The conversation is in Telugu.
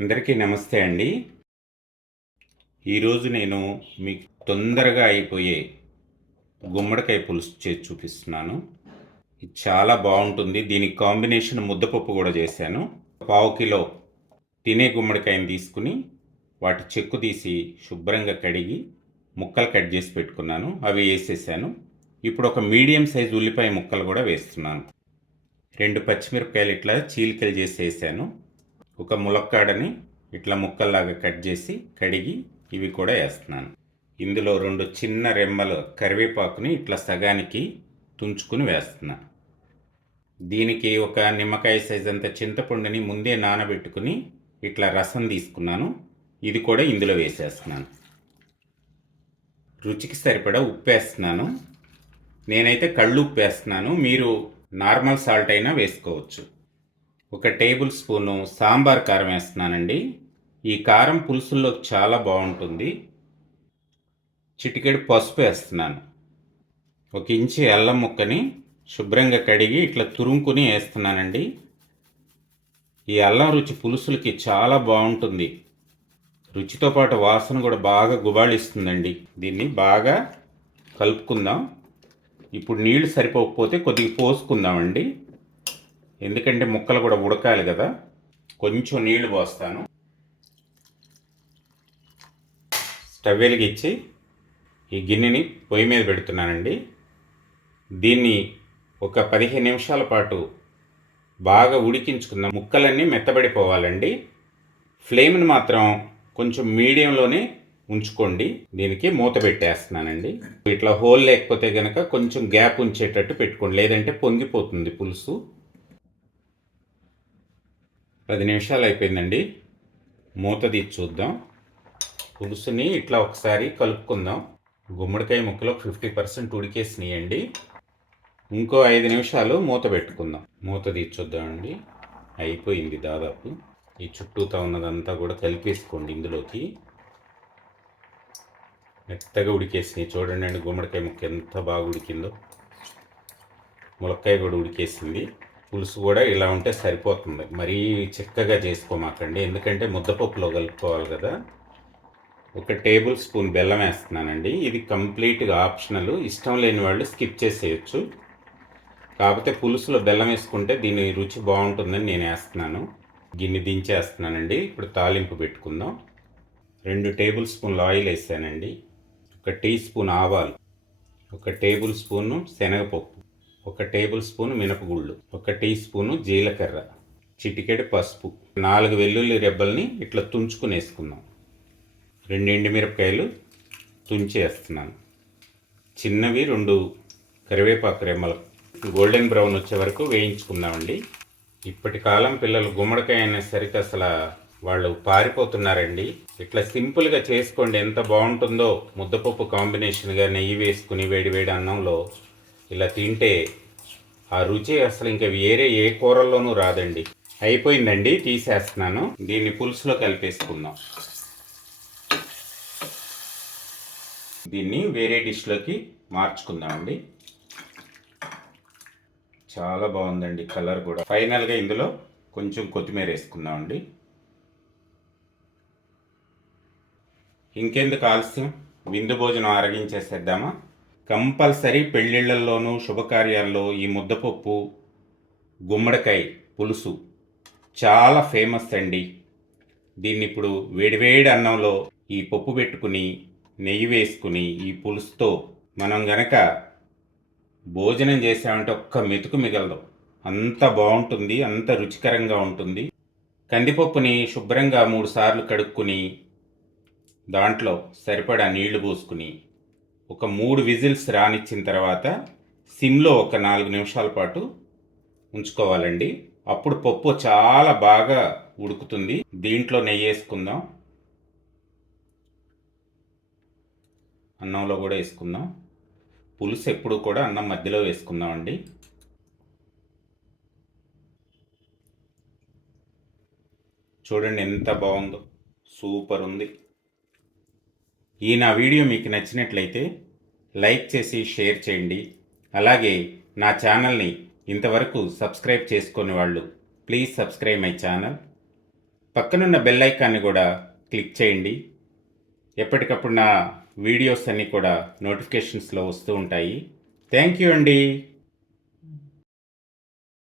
అందరికీ నమస్తే అండి. ఈరోజు నేను మీకు తొందరగా అయిపోయే గుమ్మడికాయ పులుసు చేసి చూపిస్తున్నాను. ఇది చాలా బాగుంటుంది. దీనికి కాంబినేషన్ ముద్దపప్పు కూడా చేశాను. పావు కిలో తినే గుమ్మడికాయని తీసుకుని వాటి చెక్కు తీసి శుభ్రంగా కడిగి ముక్కలు కట్ చేసి పెట్టుకున్నాను. అవి వేసేసాను. ఇప్పుడు ఒక మీడియం సైజ్ ఉల్లిపాయ ముక్కలు కూడా వేస్తున్నాను. రెండు పచ్చిమిరపకాయలు ఇట్లా చీలికలు చేసి వేసాను. ఒక ములక్కాడని ఇట్లా ముక్కల్లాగా కట్ చేసి కడిగి ఇవి కూడా వేస్తున్నాను. ఇందులో రెండు చిన్న రెమ్మలు కరివేపాకుని ఇట్లా సగానికి తుంచుకుని వేస్తున్నా దీనికి ఒక నిమ్మకాయ సైజ్ అంత చింతపండుని ముందే నానబెట్టుకుని ఇట్లా రసం తీసుకున్నాను. ఇది కూడా ఇందులో వేసేస్తున్నాను. రుచికి సరిపడా ఉప్పు వేస్తున్నాను. నేనైతే కళ్ళు ఉప్పు వేస్తున్నాను. మీరు నార్మల్ సాల్ట్ అయినా వేసుకోవచ్చు. ఒక టేబుల్ స్పూను సాంబార్ కారం వేస్తున్నానండి. ఈ కారం పులుసుల్లో చాలా బాగుంటుంది. చిటికెడు పసుపు వేస్తున్నాను. ఒక ఇంచు అల్లం ముక్కని శుభ్రంగా కడిగి ఇట్లా తురుముకుని వేస్తున్నానండి. ఈ అల్లం రుచి పులుసులకి చాలా బాగుంటుంది. రుచితో పాటు వాసన కూడా బాగా గుబాళిస్తుందండి. దీన్ని బాగా కలుపుకుందాం. ఇప్పుడు నీళ్ళు సరిపోకపోతే కొద్దిగా పోసుకుందామండి. ఎందుకంటే ముక్కలు కూడా ఉడకాలి కదా. కొంచెం నీళ్ళు పోస్తాను. స్టవ్ వెలిగించి ఈ గిన్నెని పొయ్యి మీద పెడుతున్నానండి. దీన్ని ఒక పదిహేను నిమిషాల పాటు బాగా ఉడికించుకుందాం. ముక్కలన్నీ మెత్తబడిపోవాలండి. ఫ్లేమ్ని మాత్రం కొంచెం మీడియంలోనే ఉంచుకోండి. దీనికి మూత పెట్టేస్తున్నానండి. ఇట్లా హోల్ లేకపోతే కనుక కొంచెం గ్యాప్ ఉంచేటట్టు పెట్టుకోండి. లేదంటే పొంగిపోతుంది పులుసు. పది నిమిషాలు అయిపోయిందండి. మూత తీసి చూద్దాం. పులుసుని ఇట్లా ఒకసారి కలుపుకుందాం. గుమ్మడికాయ ముక్కలో ఫిఫ్టీ పర్సెంట్ ఉడికేసినాయండి. ఇంకో ఐదు నిమిషాలు మూత పెట్టుకుందాం. మూత తీర్చొద్దామండి అయిపోయింది దాదాపు. ఈ చుట్టూతా ఉన్నదంతా కూడా కలిపేసుకోండి ఇందులోకి. మెత్తగా ఉడికేసినాయి. చూడండి అండి గుమ్మడికాయ ముక్క ఎంత బాగా ఉడికిందో. ములక్కాయ కూడా ఉడికేసింది. పులుసు కూడా ఇలా ఉంటే సరిపోతుంది. మరీ చిక్కగా చేసుకోమాకండి. ఎందుకంటే ముద్దపప్పులో కలుపుకోవాలి కదా. ఒక టేబుల్ స్పూన్ బెల్లం వేస్తున్నానండి. ఇది కంప్లీట్గా ఆప్షనల్. ఇష్టం లేని వాళ్ళు స్కిప్ చేసేయచ్చు. కాకపోతే పులుసులో బెల్లం వేసుకుంటే దీని రుచి బాగుంటుందని నేను వేస్తున్నాను. గిన్నె దించేస్తున్నానండి. ఇప్పుడు తాలింపు పెట్టుకుందాం. రెండు టేబుల్ స్పూన్లు ఆయిల్ వేసానండి. ఒక టీ స్పూన్ ఆవాలు. ఒక టేబుల్ స్పూను శనగపప్పు. ఒక టేబుల్ స్పూన్ మినపగుళ్ళు ఒక టీ స్పూను జీలకర్ర చిటికెడు పసుపు నాలుగు వెల్లుల్లి రెబ్బల్ని ఇట్లా తుంచుకుని వేసుకుందాం రెండు ఎండుమిరపకాయలు తుంచేస్తున్నాను. చిన్నవి రెండు కరివేపాకు రెమ్మలు. గోల్డెన్ బ్రౌన్ వచ్చే వరకు వేయించుకుందామండి. ఇప్పటి కాలం పిల్లలు గుమ్మడికాయ అనేసరికి అసలు వాళ్ళు పారిపోతున్నారండి. ఇట్లా సింపుల్గా చేసుకోండి. ఎంత బాగుంటుందో ముద్దపప్పు కాంబినేషన్గా నెయ్యి వేసుకుని వేడి వేడి అన్నంలో ఇలా తింటే ఆ రుచి అసలు ఇంకా వేరే ఏ కూరల్లోనూ రాదండి. అయిపోయిందండి తీసేస్తున్నాను. దీన్ని పులుసులో కలిపేసుకుందాం. దీన్ని వేరే డిష్లోకి మార్చుకుందామండి. చాలా బాగుందండి కలర్ కూడా. ఫైనల్గా ఇందులో కొంచెం కొత్తిమీర వేసుకుందామండి. ఇంకెందుకు ఆలస్యం? విందు భోజనం అరగించేసేద్దామా కంపల్సరీ పెళ్ళిళ్ళల్లోనూ శుభకార్యాల్లో ఈ ముద్దపప్పు గుమ్మడికాయ పులుసు చాలా ఫేమస్ అండి. దీన్ని ఇప్పుడు వేడివేడి అన్నంలో ఈ పప్పు పెట్టుకుని నెయ్యి వేసుకుని ఈ పులుసుతో మనం గనక భోజనం చేసామంటే ఒక్క మెతుకు మిగలదు. అంత బాగుంటుంది అంత రుచికరంగా ఉంటుంది. కందిపప్పుని శుభ్రంగా మూడు సార్లు కడుక్కుని దాంట్లో సరిపడా నీళ్ళు పోసుకుని ఒక మూడు విజిల్స్ రానిచ్చిన తర్వాత సిమ్లో ఒక నాలుగు నిమిషాల పాటు ఉంచుకోవాలండి. అప్పుడు పప్పు చాలా బాగా ఉడుకుతుంది. దీంట్లో నెయ్యి వేసుకుందాం. అన్నంలో కూడా వేసుకుందాం. పులుసు ఎప్పుడు కూడా అన్నం మధ్యలో వేసుకుందామండి. చూడండి ఎంత బాగుందో. సూపర్ ఉంది. ఈ నా వీడియో మీకు నచ్చినట్లయితే లైక్ చేసి షేర్ చేయండి. అలాగే నా ఛానల్ని ఇంతవరకు సబ్స్క్రైబ్ చేసుకునే వాళ్ళు ప్లీజ్ సబ్స్క్రైబ్ మై ఛానల్. పక్కనున్న బెల్ ఐకాన్ని కూడా క్లిక్ చేయండి. ఎప్పటికప్పుడు నా వీడియోస్ అన్నీ కూడా నోటిఫికేషన్స్లో వస్తూ ఉంటాయి. థ్యాంక్ యూ అండి.